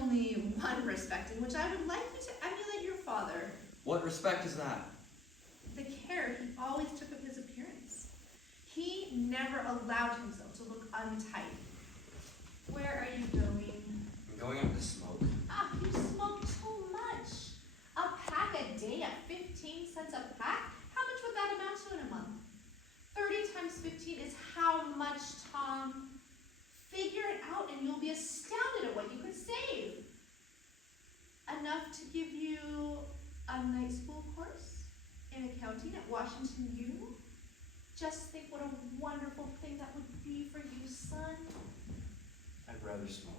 only one respect in which I would like you to emulate your father. What respect is that? The care he always took of his appearance. He never allowed himself to look untidy. Where are you going? I'm going out to smoke. Ah, you smoke too much. A pack a day at 15 cents a pack? How much would that amount to in a month? 30 times 15 is how much, Tom? Figure it out and you'll be astounded at what you could save. Enough to give you a night school course in accounting at Washington U? Just think what a wonderful thing that would be for you, son. I'd rather smoke.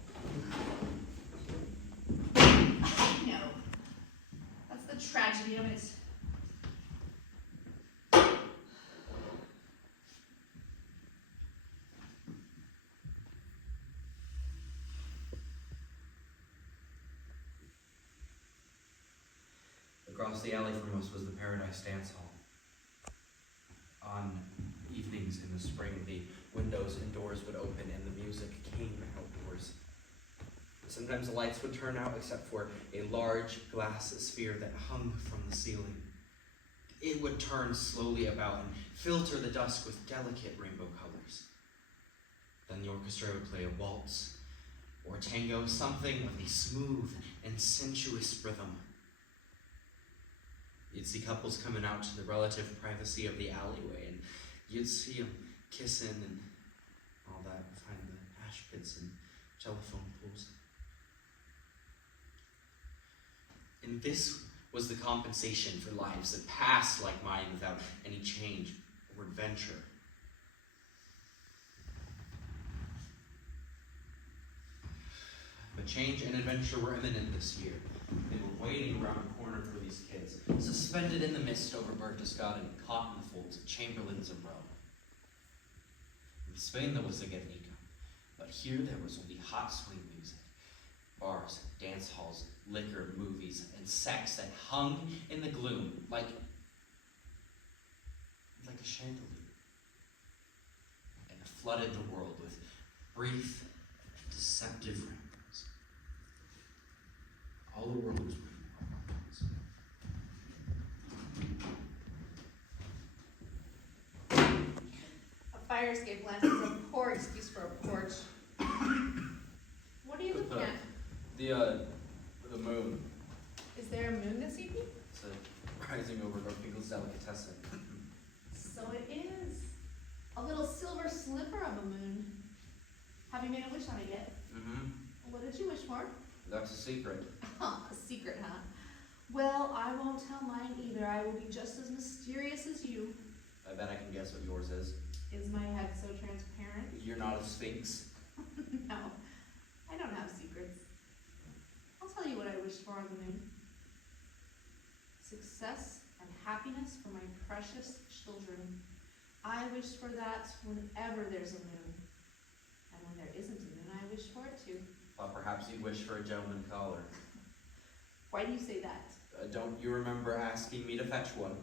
I know. That's the tragedy of it. Across the alley from us was the Paradise Dance Hall. On evenings in the spring, the windows and doors would open and the music came outdoors. Sometimes the lights would turn out except for a large glass sphere that hung from the ceiling. It would turn slowly about and filter the dusk with delicate rainbow colors. Then the orchestra would play a waltz or tango, something with a smooth and sensuous rhythm. You'd see couples coming out to the relative privacy of the alleyway, and you'd see them kissing and all that behind the ash pits and telephone poles. And this was the compensation for lives that passed like mine without any change or adventure. But change and adventure were imminent this year. They were waiting around the corner for these kids, suspended in the mist over Berchtesgaden and caught in the folds of Chamberlains of Rome. In Spain there was a Guernica, but here there was only hot swing music, bars, dance halls, liquor, movies, and sex that hung in the gloom like a chandelier, and flooded the world with brief, deceptive rainbows. All the world was written on rainbows. A fire escape lamp is a poor excuse for a porch. What are you looking at? The moon. Is there a moon this evening? It's rising over Garfinkel's delicatessen. So it is. A little silver slipper of a moon. Have you made a wish on it yet? Mm-hmm. What did you wish for? That's a secret. A secret, huh? Well, I won't tell mine either. I will be just as mysterious as you. I bet I can guess what yours is. Is my head so transparent? You're not a sphinx. No, I don't have secrets. I'll tell you what I wished for on the moon. Success and happiness for my precious children. I wish for that whenever there's a moon. And when there isn't a moon, I wish for it too. Thought perhaps you'd wish for a gentleman collar. Why do you say that? Don't you remember asking me to fetch one?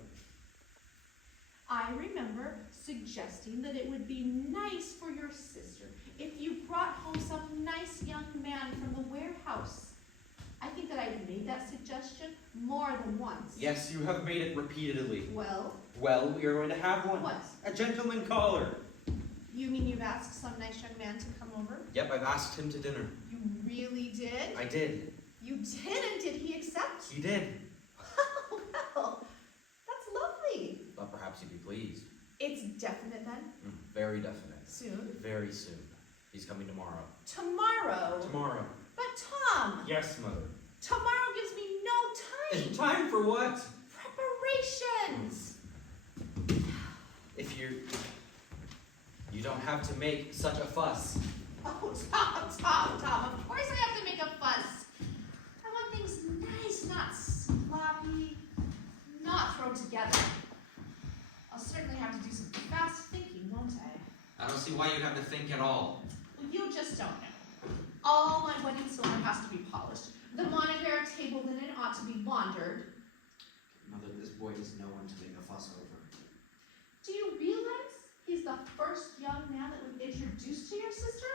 I remember suggesting that it would be nice for your sister if you brought home some nice young man from the warehouse. I think that I've made that suggestion more than once. Yes, you have made it repeatedly. Well? Well, we are going to have one. What? A gentleman caller. You mean you've asked some nice young man to come over? Yep, I've asked him to dinner. You really did? I did. You did, and did he accept? He did. Well, that's lovely. Thought perhaps you'd be pleased. It's definite then? Very definite. Soon? Very soon. He's coming tomorrow. Tomorrow? Tomorrow. But Tom! Yes, Mother. Tomorrow gives me no time! Time for what? Preparations! If you don't have to make such a fuss. Oh, Tom, of course I have to make a fuss. I want things nice, not sloppy, not thrown together. I'll certainly have to do some fast thinking, won't I? I don't see why you'd have to think at all. Well, you just don't know. All my wedding silver has to be polished. The Menagerie table linen ought to be laundered. Mother, this boy is no one to make a fuss over. Do you realize he's the first young man that we've introduced to your sister?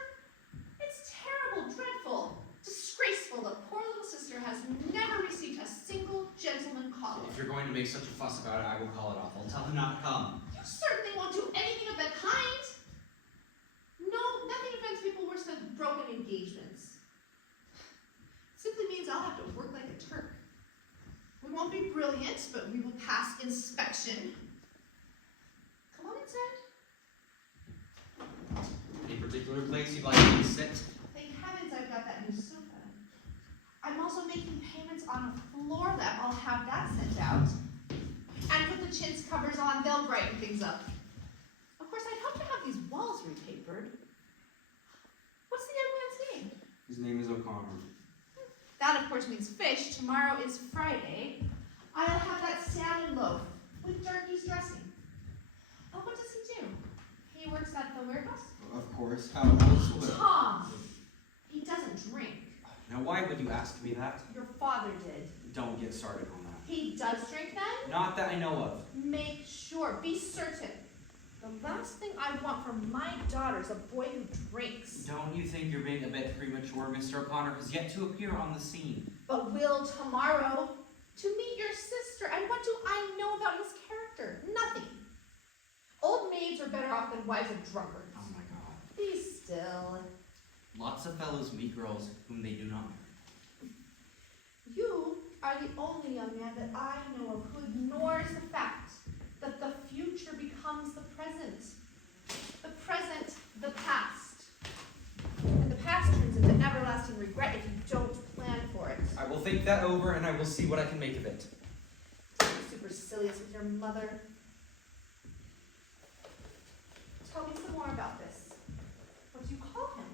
It's terrible, dreadful, disgraceful, the make such a fuss about it, I will call it off. I'll tell him not to come. You certainly won't do anything of the kind. No, nothing offends people worse than broken engagements. Simply means I'll have to work like a Turk. We won't be brilliant, but we will pass inspection. Come on inside. Any particular place you'd like me to sit? Thank heavens I've got that new sofa. I'm also making payments on a floor lamp. I'll have that sent out. And with the chintz covers on, they'll brighten things up. Of course, I'd hope to have these walls repapered. What's the young man's name? His name is O'Connor. That, of course, means fish. Tomorrow is Friday. I'll have that salmon loaf with turkey's dressing. Oh, what does he do? He works at the warehouse? Of course. How else would I? Tom! He doesn't drink. Now, why would you ask me that? Your father did. Don't get started on that. He does drink then? Not that I know of. Make sure, be certain. The last thing I want for my daughter is a boy who drinks. Don't you think you're being a bit premature? Mr. O'Connor has yet to appear on the scene. But will tomorrow to meet your sister. And what do I know about his character? Nothing. Old maids are better off than wives of drunkards. Oh my God. Be still. Lots of fellows meet girls whom they do not marry. You are the only young man that I know of who ignores the fact that the future becomes the present. The present, the past. And the past turns into everlasting regret if you don't plan for it. I will think that over and I will see what I can make of it. Don't be supercilious with your mother. Tell me some more about this. What do you call him?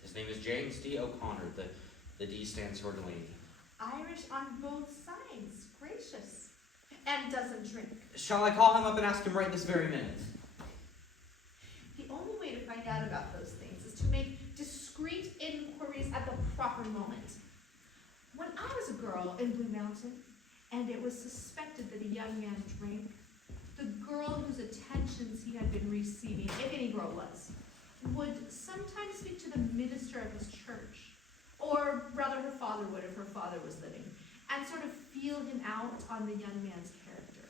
His name is James D. O'Connor. The D stands for Delaney. Irish on both sides. Gracious. And doesn't drink. Shall I call him up and ask him right this very minute? The only way to find out about those things is to make discreet inquiries at the proper moment. When I was a girl in Blue Mountain, and it was suspected that a young man drank, the girl whose attentions he had been receiving, if any girl was, would sometimes speak to the minister of his church, or rather her father would if her father was living, and sort of feel him out on the young man's character.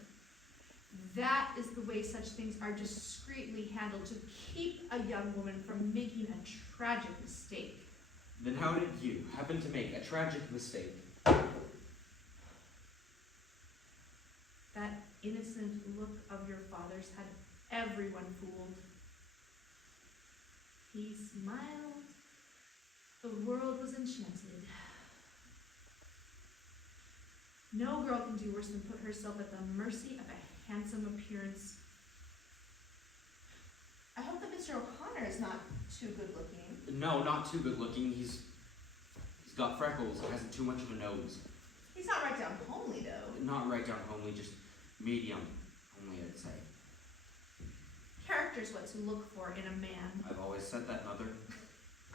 That is the way such things are discreetly handled to keep a young woman from making a tragic mistake. Then how did you happen to make a tragic mistake? That innocent look of your father's had everyone fooled. He smiled. The world was enchanted. No girl can do worse than put herself at the mercy of a handsome appearance. I hope that Mr. O'Connor is not too good looking. No, not too good looking. He's got freckles, hasn't too much of a nose. He's not right down homely, though. Not right down homely, just medium homely, I'd say. Character's what to look for in a man. I've always said that, Mother.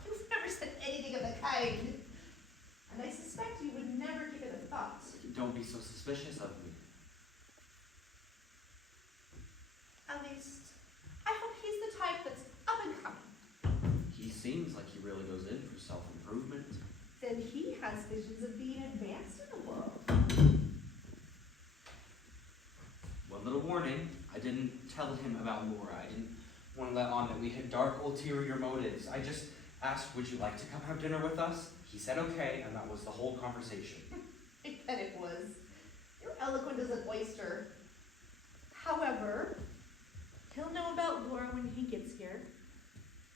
You've never said anything of the kind. And I suspect you would never give it a thought. Don't be so suspicious of me. At least, I hope he's the type that's up and coming. He seems like he really goes in for self-improvement. Then he has visions of being advanced in the world. One little warning, I didn't tell him about Laura. I didn't want to let on that we had dark ulterior motives. I just asked, would you like to come have dinner with us? He said okay, and that was the whole conversation. I bet it was. You're eloquent as an oyster. However, he'll know about Laura when he gets here.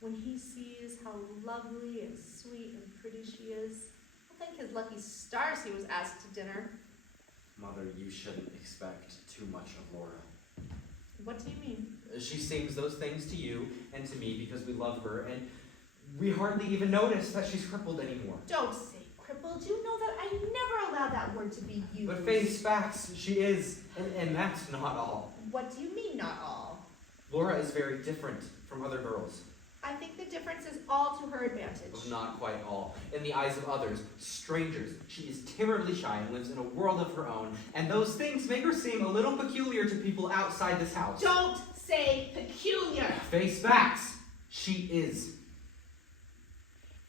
When he sees how lovely and sweet and pretty she is, he'll thank his lucky stars he was asked to dinner. Mother, you shouldn't expect too much of Laura. What do you mean? She sings those things to you and to me because we love her, and we hardly even notice that she's crippled anymore. Don't say crippled. You know that I never allowed that word to be used. But face facts, she is, and that's not all. What do you mean, not all? Laura is very different from other girls. I think the difference is all to her advantage. Not quite all. In the eyes of others, strangers, she is terribly shy and lives in a world of her own, and those things make her seem a little peculiar to people outside this house. Don't say peculiar. Face facts, she is.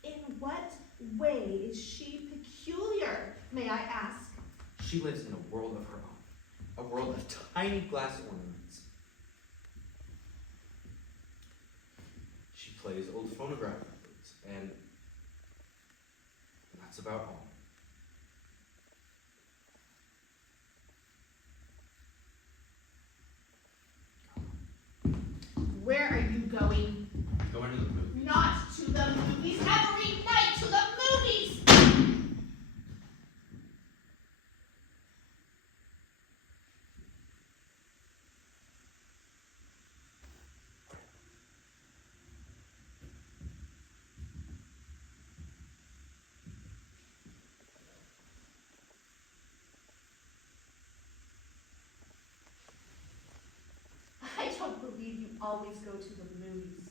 In what way is she peculiar, may I ask? She lives in a world of her own. a world of tiny glass ornaments. She plays old phonograph records, and that's about all. Where are you going? Going to the movies. Not to the movies. Every night to the movies! I don't believe you always go to the movies.